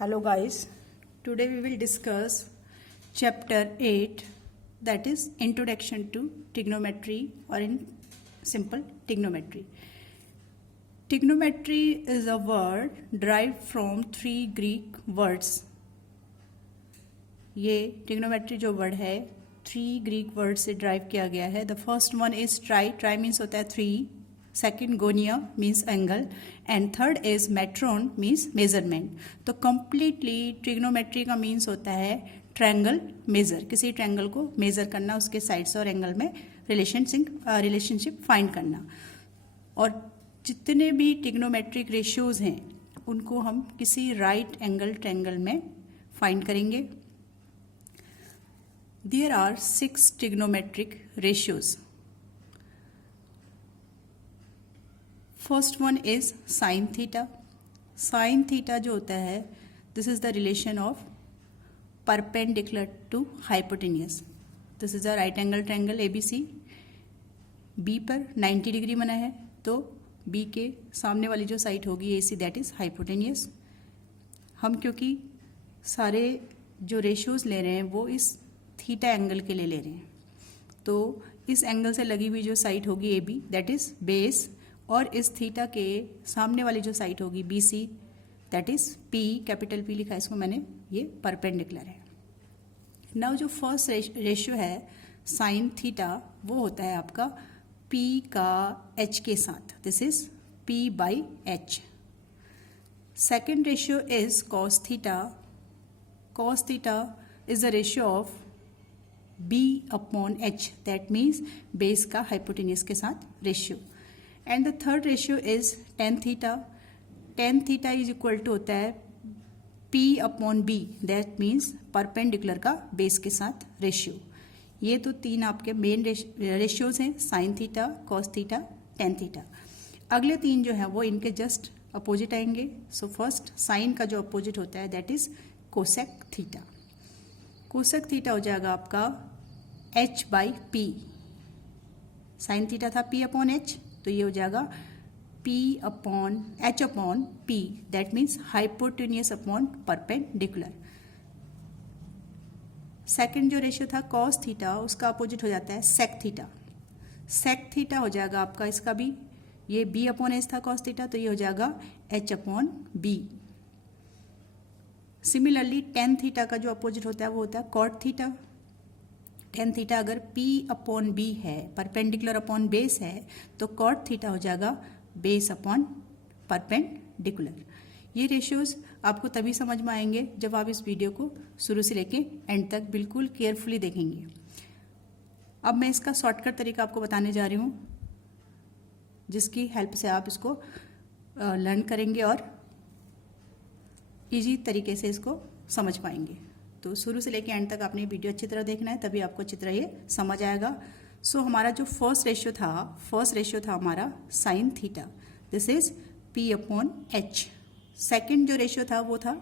Hello guys, today we will discuss chapter 8, that is introduction to trigonometry, or in simple trigonometry. Trigonometry is a word derived from three Greek words. ये trigonometry जो word है 3 Greek words से derive किया गया है. The first one is tri means होता है 3. Second gonia means angle and third is metron means measurement. तो completely trigonometry का means होता है triangle measure, किसी triangle को measure करना, उसके sides और angle में relationship find करना. और जितने भी trigonometric ratios हैं उनको हम किसी right angle triangle में find करेंगे. There are 6 trigonometric ratios. First one is sine theta. Sine theta जो होता है this is the relation of perpendicular to hypotenuse. This is a right angle triangle ABC. B पर 90 degree बना है तो B के सामने वाली जो साइड होगी एसी दैट इज हाइपोटेनियस. हम क्योंकि सारे जो रेशियोज ले रहे हैं वो इस थीटा एंगल के लिए ले रहे हैं तो इस एंगल से लगी हुई जो साइड होगी A B that is base, और इस थीटा के सामने वाली जो साइड होगी B C that is P, capital P लिखा है इसको मैंने, ये परपेंडिकुलर है. नाउ जो फर्स्ट रेशियो है साइन थीटा वो होता है आपका पी का एच के साथ. This is P by H. Second ratio is cos theta. Cos theta is the ratio of B upon H, that means base का हाइपोटेनियस के साथ ratio. And the third ratio is tan theta. Tan theta is equal to होता है P upon B, that means perpendicular का base के साथ ratio. ये तो तीन आपके मेन रेशियोज हैं, sine theta, cos theta, tan theta. अगले तीन जो है वो इनके जस्ट अपोजिट आएंगे. सो फर्स्ट साइन का जो अपोजिट होता है that is cosec theta. Cosec theta हो जाएगा आपका H by P. Sine theta था पी अपॉन एच तो ये हो जाएगा P upon H upon P, that means hypotenuse upon perpendicular. Second जो रेशियो था कॉस थीटा उसका अपोजिट हो जाता है सेक थीटा. सेक थीटा हो जाएगा आपका इसका भी, ये B अपॉन एच था कॉस थीटा तो ये हो जाएगा H upon B. Similarly tan theta का जो अपोजिट होता है वो होता है कॉट थीटा. टेन थीटा अगर P अपॉन बी है, परपेंडिकुलर अपॉन बेस है, तो कॉट थीटा हो जाएगा बेस अपॉन परपेंडिकुलर. ये रेशियोज आपको तभी समझ में आएंगे जब आप इस वीडियो को शुरू से लेके एंड तक बिल्कुल केयरफुली देखेंगे. अब मैं इसका शॉर्टकट तरीका आपको बताने जा रही हूँ जिसकी हेल्प से आप इसको लर्न करेंगे और इजी तरीके से इसको समझ पाएंगे. तो शुरू से लेके एंड तक आपने वीडियो अच्छी तरह देखना है तभी आपको अच्छी तरह ये समझ आएगा. सो हमारा जो फर्स्ट रेशियो था हमारा sine theta. This is P upon H. Second जो रेशियो था वो था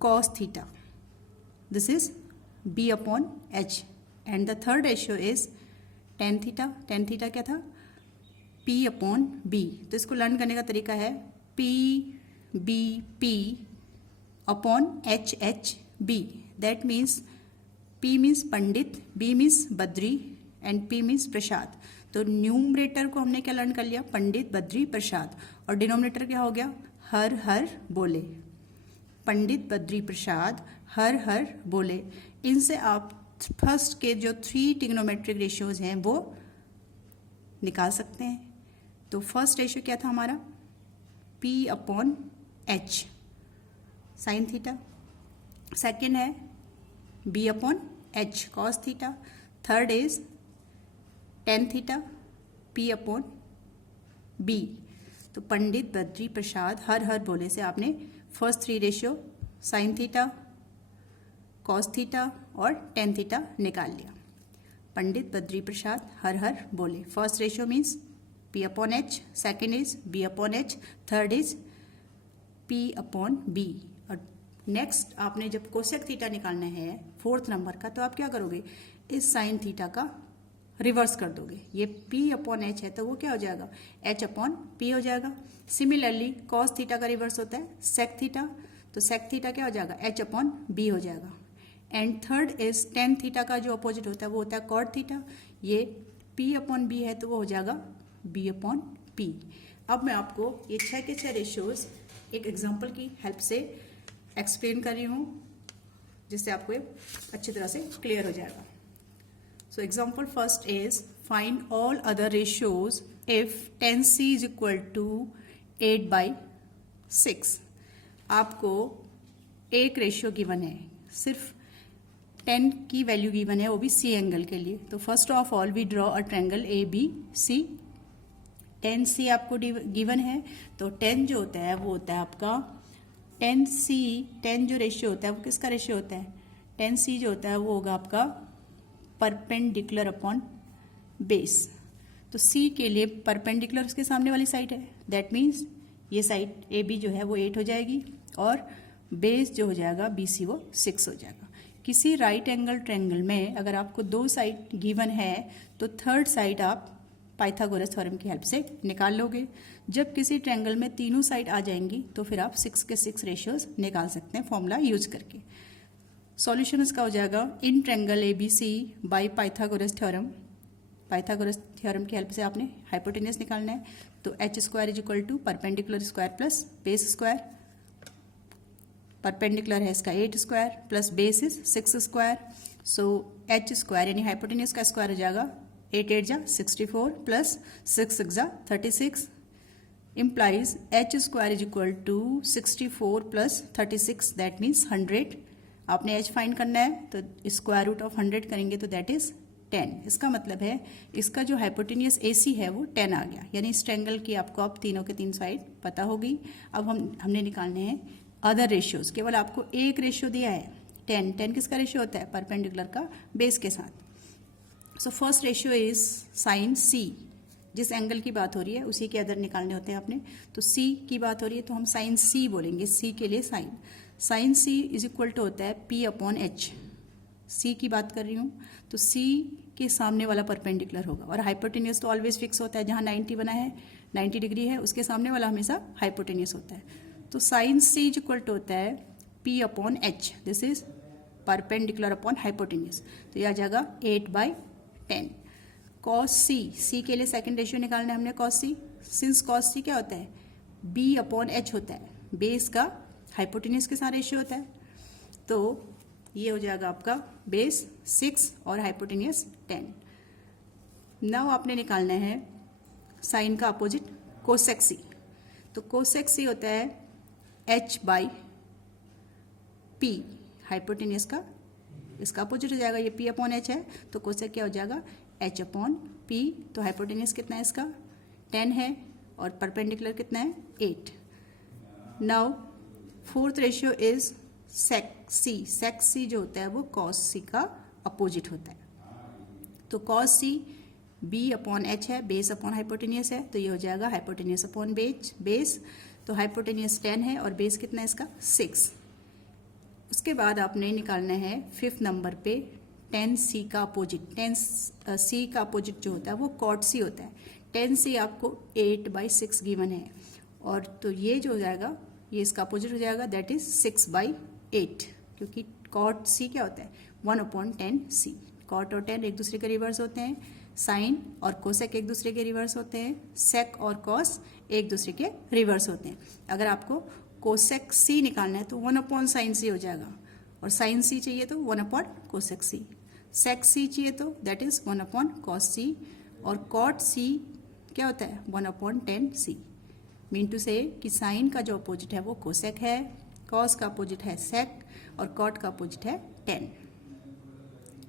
cos theta. This is B upon H. And the third ratio is tan theta. Tan theta क्या था पी अपॉन बी. तो इसको लर्न करने का तरीका है P B P upon H H B. That means P means Pandit, B means Badri and P means Prasad. तो numerator को हमने क्या लर्न कर लिया, पंडित, बद्री, प्रसाद, और डिनोमिनेटर क्या हो गया, हर हर बोले. पंडित, बद्री, प्रसाद, हर हर बोले. इनसे आप फर्स्ट के जो 3 ट्रिग्नोमेट्रिक रेशियोज हैं वो निकाल सकते हैं. तो फर्स्ट रेशियो क्या था हमारा P upon H sine theta. Second है B upon H cos theta. Third is tan theta P upon B. तो पंडित, बद्री, प्रसाद, हर हर बोले से आपने first 3 ratio sine theta, cos theta और टेन थीटा निकाल लिया. पंडित, बद्री, प्रसाद, हर हर बोले. First ratio means P upon H, second is B upon H, third is P upon B. Next आपने जब कोसेक थीटा निकालना है 4th नंबर का तो आप क्या करोगे, इस साइन थीटा का रिवर्स कर दोगे. ये P अपॉन एच है तो वो क्या हो जाएगा H अपॉन P हो जाएगा. सिमिलरली कॉस थीटा का रिवर्स होता है सेक थीटा. तो सेक थीटा क्या हो जाएगा, एच अपॉन बी हो जाएगा। And third is tan theta का जो अपोजिट होता है वो होता है कॉट थीटा, ये पी अपॉन बी है तो वो हो जाएगा बी अपॉन पी। अब मैं आपको ये 6 के 6 रेशियोज एक एग्जांपल की हेल्प से एक्सप्लेन कर रही हूँ, जिससे आपको ये अच्छी तरह से क्लियर हो जाएगा। So example first is find all other ratios if 10c is equal to 8/6। आपको एक रेशियो गिवन है, सिर्फ 10 की वैल्यू गिवन है, वो भी सी एंगल के लिए। तो first of all we draw a triangle A B C. 10c आपको गिवन है, तो 10 जो होता है वो होता है आपका 10c, 10 जो रेशियो होता है वो किसका रेशियो होता है, 10c जो होता है वो होगा आपका परपेंडिकुलर अपॉन बेस। तो c के लिए परपेंडिकुलर उसके सामने वाली साइड है, दैट मीन्स ये साइड ए बी जो है वो 8 हो जाएगी और बेस जो हो जाएगा बी सी वो 6 हो जाएगा। किसी राइट एंगल ट्रायंगल में अगर आपको 2 साइड गिवन है तो थर्ड साइड आप पाइथागोरस थ्योरम की हेल्प से निकाल लोगे। जब किसी ट्रायंगल में तीनों साइड आ जाएंगी तो फिर आप 6 के 6 रेशियोज निकाल सकते हैं फॉर्मूला यूज करके। सॉल्यूशन इसका हो जाएगा in triangle A B C by Pythagoras theorem. Pythagoras theorem की हेल्प से आपने हाइपोटेन्यूज निकालना है, तो H square is equal to perpendicular square plus base square. Perpendicular है इसका 8 square plus base is 6 square, so H square यानी hypotenuse का स्क्वायर हो जाएगा 8 8 जा 64 प्लस 6 6 जा 36 implies h square is equal to 64 plus 36, that means 100। आपने h find करना है तो स्क्वायर रूट ऑफ 100 करेंगे तो दैट इज 10। इसका मतलब है इसका जो हाइपोटेन्यूज AC है वो 10 आ गया, यानी इस ट्रायंगल की आपको अब तीनों के तीन साइड पता होगी। अब हमने निकालने हैं अदर रेशियोज। केवल आपको एक रेशियो दिया है 10, 10 किसका रेशियो होता है, परपेंडिकुलर का बेस के साथ। So first ratio is sine C, जिस एंगल की बात हो रही है उसी के अदर निकालने होते हैं आपने। तो C की बात हो रही है तो हम साइन C बोलेंगे, C के लिए sine C is equal to होता है P अपॉन H। C की बात कर रही हूँ तो C के सामने वाला परपेंडिकुलर होगा, और हाइपोटेन्यूज तो ऑलवेज फिक्स होता है, जहाँ 90 बना है 90 डिग्री है उसके सामने वाला हमेशा हाइपोटेन्यूज होता है। तो sine C is equal to होता है P upon H, this is perpendicular upon hypotenuse, तो यह आ जाएगा 8/10। कॉस C के लिए सेकंड रेशियो निकालना है हमने cos C। Since cos C क्या होता है, B अपॉन H होता है, बेस का हाइपोटेन्यूज के साथ रेशियो होता है, तो ये हो जाएगा आपका बेस 6 और हाइपोटेन्यूज 10। नाउ आपने निकालना है साइन का अपोजिट कोसेक C। तो कोसेक C होता है H बाई P, हाइपोटेन्यूज का इसका अपोजिट हो जाएगा, ये P अपॉन H है तो कोसेक क्या हो जाएगा H अपॉन P। तो हाइपोटेन्यूज कितना है इसका 10 है और परपेंडिकुलर कितना है 8। Now fourth ratio is sec C जो होता है वो कॉस C का अपोजिट होता है। तो cos C B upon H है, बेस अपॉन हाइपोटेन्यूज है, तो ये हो जाएगा हाइपोटेन्यूज अपॉन बेस। तो हाइपोटेन्यूज 10 है और बेस कितना है इसका 6। उसके बाद आपने निकालना है 5th नंबर पे 10C का अपोजिट। 10C का अपोजिट जो होता है वो कॉट C होता है। 10C आपको 8/6 गिवन है, और तो ये जो हो जाएगा ये इसका अपोजिट हो जाएगा, दैट इज 6/8, क्योंकि कॉट C क्या होता है 1/10C। कॉट और 10 एक दूसरे के रिवर्स होते हैं, साइन और कोसेक एक दूसरे के रिवर्स होते हैं, सेक और कॉस एक दूसरे के रिवर्स होते हैं। अगर आपको कोसेक C निकालना है तो 1/sin C हो जाएगा, और साइन C चाहिए तो 1/कोसेक C। सेक C चाहिए तो दैट इज 1/cos C, और कॉट C क्या होता है 1/10C। मीन टू से कि साइन का जो अपोजिट है वो कोसेक है, कॉस का अपोजिट है सेक, और कॉट का अपोजिट है 10।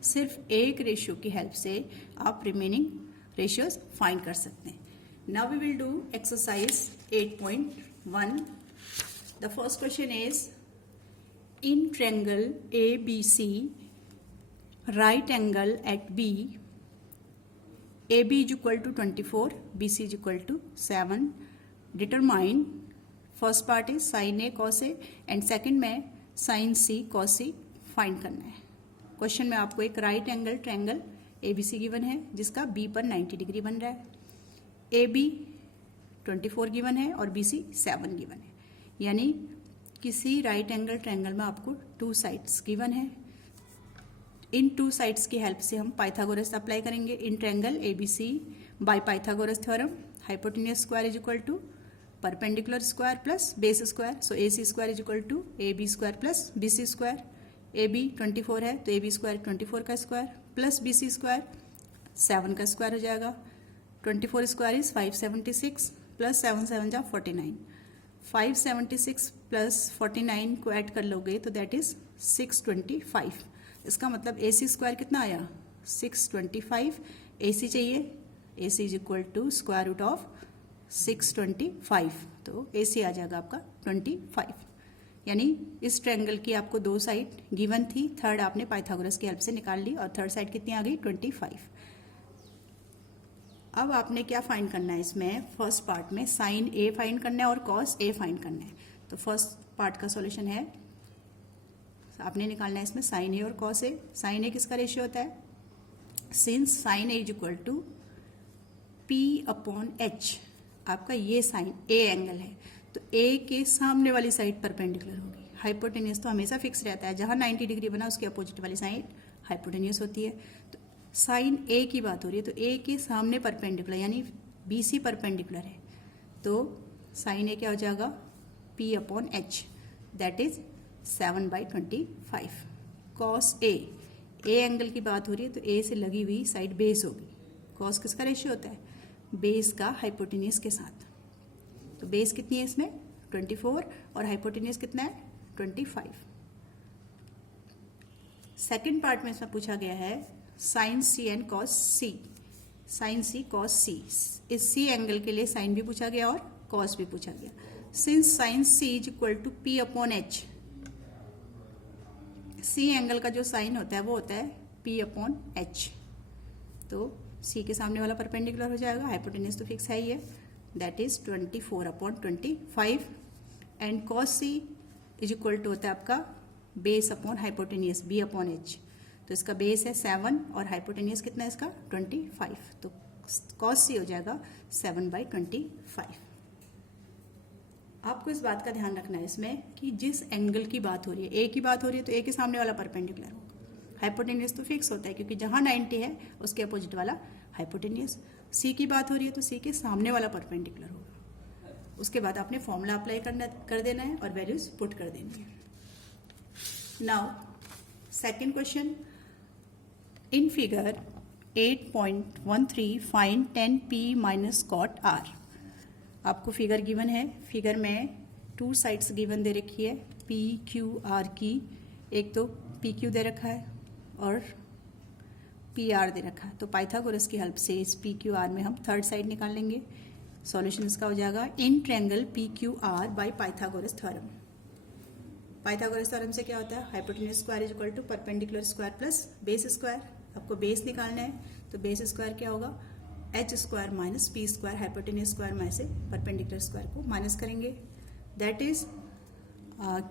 सिर्फ एक रेशियो की हेल्प से आप रिमेनिंग रेशियोज फाइंड कर सकते हैं। Now we will do exercise 8.1। The first question is in triangle ABC, right angle at B, AB is equal to 24, BC is equal to 7. Determine, first part is sin A cos A and second में sin C cos C find करना है। Question में आपको एक right angle triangle ABC given है जिसका B पर 90 degree बन रहा है। AB 24 गिवन है और BC 7 गिवन है, यानी किसी राइट एंगल ट्रायंगल में आपको टू साइड्स गिवन है। इन टू साइड्स की हेल्प से हम पाइथागोरस अप्लाई करेंगे in triangle ABC by Pythagoras theorem. Hypotenuse square is equal to perpendicular square plus base square. So AC square is equal to AB square plus BC square. AB 24 है तो AB square 24 का square plus BC square 7 का square हो जाएगा। 24 square is 576 plus 7 7 जा 49। 576 plus 49 को add कर लोगे तो दैट इज 625। इसका मतलब AC स्क्वायर कितना आया 625। AC चाहिए, AC is equal to square root of 625, तो AC आ जाएगा आपका 25। यानी इस ट्रायंगल की आपको दो साइड गिवन थी, थर्ड आपने पाइथागोरस की हेल्प से निकाल ली और थर्ड साइड कितनी आ गई 25। अब आपने क्या फाइंड करना है इसमें, फर्स्ट पार्ट में साइन A फाइंड करना है और कॉस A फाइंड करना है। तो फर्स्ट पार्ट का सॉल्यूशन है, आपने निकालना है इसमें साइन A और कॉस A। साइन A किसका रेशियो होता है, since sine A is equal to P upon H। आपका ये साइन A एंगल है तो A के सामने वाली साइड परपेंडिकुलर होगी। हाइपोटेन्यूज तो हमेशा फिक्स रहता है, जहां 90 डिग्री बना उसके अपोजिट वाली साइड हाइपोटेन्यूज होती है। तो साइन A की बात हो रही है तो A के सामने परपेंडिकुलर यानी BC परपेंडिकुलर है तो साइन A क्या हो जाएगा P upon H, that is 7/25। Cos A angle की बात हो रही है तो A से लगी हुई साइड बेस होगी। कॉस किसका रेशियो होता है, बेस का हाइपोटेन्यूज के साथ। तो बेस कितनी है इसमें 24 और हाइपोटेन्यूज कितना है 25। सेकंड पार्ट में इसमें पूछा गया है sine C and cos C। Sine C cos C, इस C एंगल के लिए साइन भी पूछा गया और कॉस भी पूछा गया। Since sine C is equal to P upon H, C angle का जो साइन होता है वो होता है P अपॉन H। तो C के सामने वाला परपेंडिकुलर हो जाएगा, हाइपोटेन्यूज तो फिक्स है ही है, that is 24/25। And cos C is equal to होता है आपका base upon hypotenuse B upon H। तो इसका बेस है 7 और हाइपोटेन्यूज कितना है इसका 25, तो कॉस C हो जाएगा 7/25। आपको इस बात का ध्यान रखना है इसमें कि जिस एंगल की बात हो रही है, A की बात हो रही है तो A के सामने वाला परपेंडिकुलर होगा। हाइपोटेन्यूज तो फिक्स होता है क्योंकि जहां 90 है उसके अपोजिट वाला हाइपोटेन्यूज। C की बात हो रही है तो C के सामने वाला परपेंडिकुलर होगा। उसके बाद आपने फॉर्मूला अप्लाई कर देना है और वैल्यूज पुट कर देनी है। Now second question, in figure 8.13 find 10p minus cot r। आपको फिगर गिवन है, फिगर में टू साइड्स गिवन दे रखी है P Q R की। एक तो PQ दे रखा है और PR दे रखा है। तो पाइथागोरस की हेल्प से इस PQR में हम थर्ड साइड निकाल लेंगे। सॉल्यूशन इसका हो जाएगा in triangle PQR by Pythagoras theorem. Pythagoras theorem से क्या होता है, hypotenuse square is equal to perpendicular square plus base square. आपको बेस निकालना है तो बेस स्क्वायर क्या होगा H square minus P square. Hypotenuse square में से परपेंडिकुलर स्क्वायर को माइनस करेंगे, that is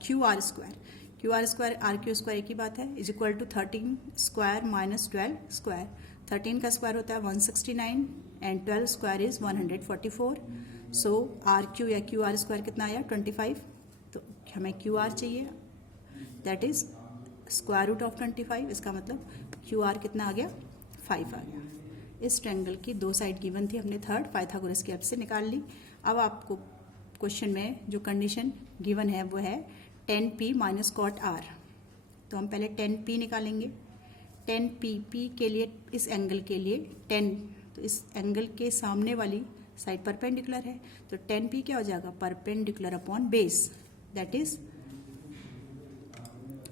QR square. QR square RQ square एक ही बात है, is equal to 13 square minus 12 square. 13 का स्क्वायर होता है 169 and 12 square is 144। So RQ या QR स्क्वायर कितना आया 25। तो हमें QR चाहिए, that is square root of 25। इसका मतलब QR कितना आ गया 5 आ गया। इस ट्रायंगल की दो साइड गिवन थी, हमने थर्ड पाइथागोरस की हेल्प से निकाल ली। अब आपको क्वेश्चन में जो कंडीशन गिवन है वो है 10p माइनस कॉट r। तो हम पहले 10p निकालेंगे। 10p p के लिए इस एंगल के लिए 10, तो इस एंगल के सामने वाली साइड परपेंडिकुलर है तो 10p क्या हो जाएगा perpendicular upon base, that is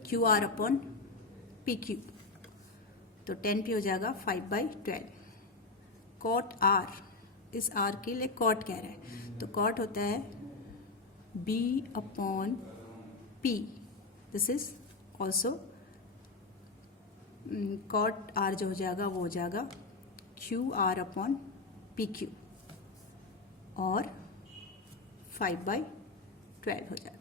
QR upon PQ। तो 10p हो जाएगा 5/12। कॉट r, इस r के लिए कॉट कह रहा है तो कॉट होता है B upon P। This is also cot r जो हो जाएगा वो हो जाएगा QR अपॉन PQ और 5/12 हो जाएगा।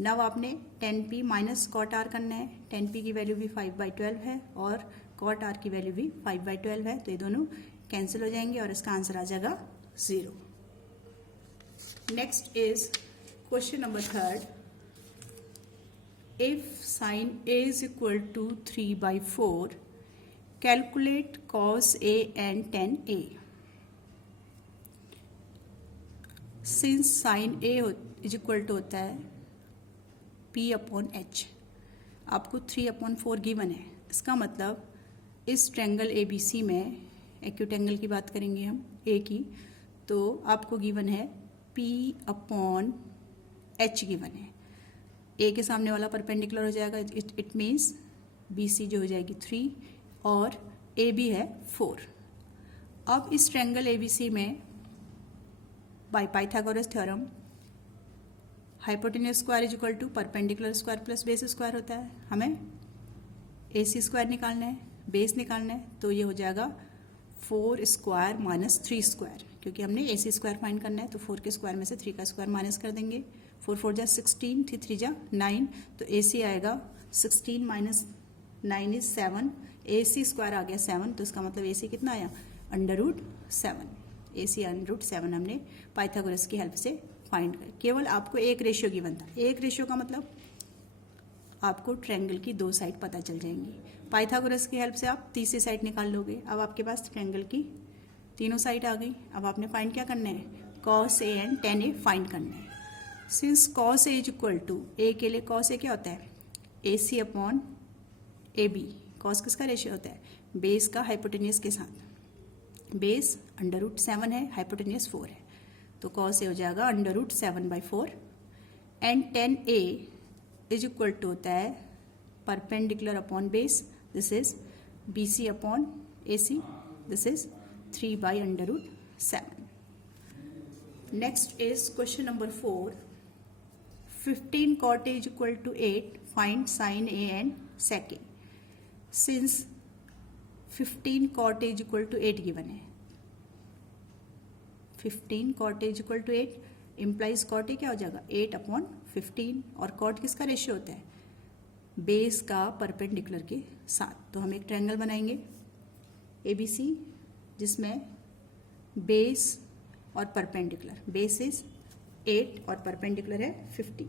नव आपने 10p माइनस कॉट r करना है। 10p की वैल्यू भी 5/12 है और कॉट r की वैल्यू भी 5/12 है, तो ये दोनों कैंसिल हो जाएंगे और इसका आंसर आ जाएगा 0। Next is question number third, if sin A is equal to 3/4, calculate cos A and tan A. Since sin A is equal to होता है P/H, आपको 3/4 गिवन है। इसका मतलब इस ट्रायंगल ABC में, एक्यूट एंगल की बात करेंगे हम A की, तो आपको गिवन है P/H गिवन है। A के सामने वाला परपेंडिकुलर हो जाएगा, इट मीन्स BC जो हो जाएगी 3 और AB है 4। अब इस ट्रायंगल ABC में by Pythagoras theorem hypotenuse square is equal to perpendicular square plus base square होता है। हमें AC स्क्वायर निकालना है, बेस निकालना है, तो ये हो जाएगा 4 स्क्वायर माइनस 3 स्क्वायर, क्योंकि हमने AC स्क्वायर फाइंड करना है। तो 4 के स्क्वायर में से 3 का स्क्वायर माइनस कर देंगे। 4 4 जा 16, 3 3 जा 9, तो AC आएगा 16 माइनस 9 इज 7। AC स्क्वायर आ गया 7, तो इसका मतलब AC कितना आया √7। AC √7 हमने पाइथागोरस की हेल्प से फाइंड कर। केवल आपको एक रेशियो गिवन था। एक रेशियो का मतलब आपको ट्रायंगल की 2 साइड पता चल जाएंगी। पाइथागोरस की हेल्प से आप तीसरी साइड निकाल लोगे। अब आपके पास ट्रायंगल की तीनों साइड आ गई। अब आपने फाइंड क्या करना है, cos A and tan A find करना है। Since cos A is equal to, A के लिए cos A क्या होता है AC/AB। cos किसका रेशियो होता है, बेस का हाइपोटेन्यूज के साथ। बेस √7 है, हाइपोटेन्यूज 4 है, तो cos A हो जाएगा √7/4 and tan A is equal to होता है perpendicular upon base, this is BC/AC, this is 3/√7। Next is question number 4। 15 cot A is equal to 8, find sin A and sec A. Since 15 cot A is equal to 8 given है, 15 cot A is equal to 8 implies cot A क्या हो जाएगा 8/15, और cot किसका ratio होता है, base का perpendicular के साथ। तो हम एक ट्रायंगल बनाएंगे ABC जिसमें बेस और परपेंडिकुलर, बेस इज 8 और परपेंडिकुलर है 15।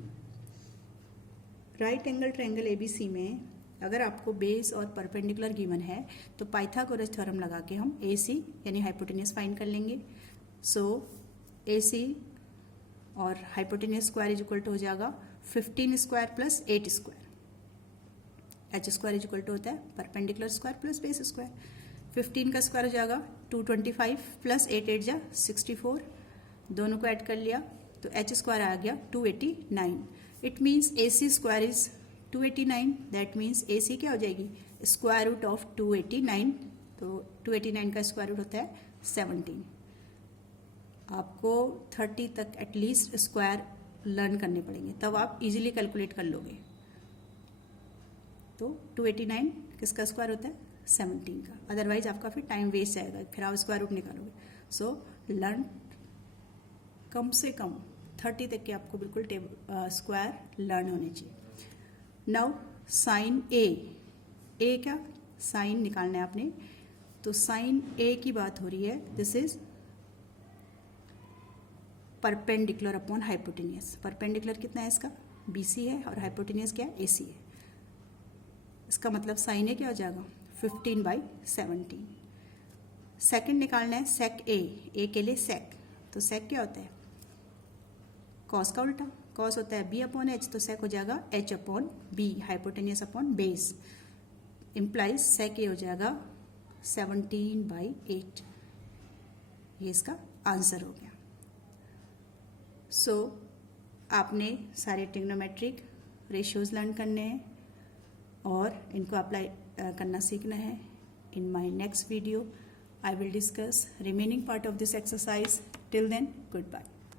राइट एंगल ट्रायंगल ABC में अगर आपको बेस और परपेंडिकुलर गिवन है तो पाइथागोरस थ्योरम लगा के हम AC यानी हाइपोटेन्यूज फाइंड कर लेंगे। सो AC और hypotenuse square is equal to हो जाएगा 15 square plus 8 square. H square is equal to होता है perpendicular square plus base square. 15 का स्क्वायर हो जाएगा 225 प्लस 8 8 जा 64, दोनों को ऐड कर लिया तो H स्क्वायर आ गया 289। It means AC square is 289, that means AC क्या हो जाएगी स्क्वायर रूट ऑफ 289, तो 289 का स्क्वायर रूट होता है 17। आपको 30 तक एटलीस्ट स्क्वायर लर्न करने पड़ेंगे, तब आप इजीली कैलकुलेट कर लोगे। तो 289 किसका स्क्वायर होता है 17 का, अदरवाइज आपका फिर टाइम वेस्ट जाएगा, फिर आप स्क्वायर रूट निकालोगे। सो लर्न कम से कम 30 तक के आपको बिल्कुल स्क्वायर लर्न होने चाहिए। नाउ साइन ए क्या, साइन निकालना है आपने, तो साइन ए की बात हो रही है, this is perpendicular upon hypotenuse. Perpendicular कितना है इसका BC है और हाइपोटेन्यूज क्या है AC है। इसका मतलब साइन ए क्या हो जाएगा 15/17। सेकंड निकालना है सेक ए के लिए सेक, तो सेक क्या होता है कॉस का उल्टा, कॉस होता है B/H, तो सेक हो जाएगा H/B, hypotenuse upon base, implies sec A हो जाएगा 17/8। ये इसका आंसर हो गया। सो आपने सारे ट्रिग्नोमेट्रिक रेशियोज लर्न करने हैं और इनको अप्लाई करना सीखना है। In my next video I will discuss remaining part of this exercise. Till then good bye.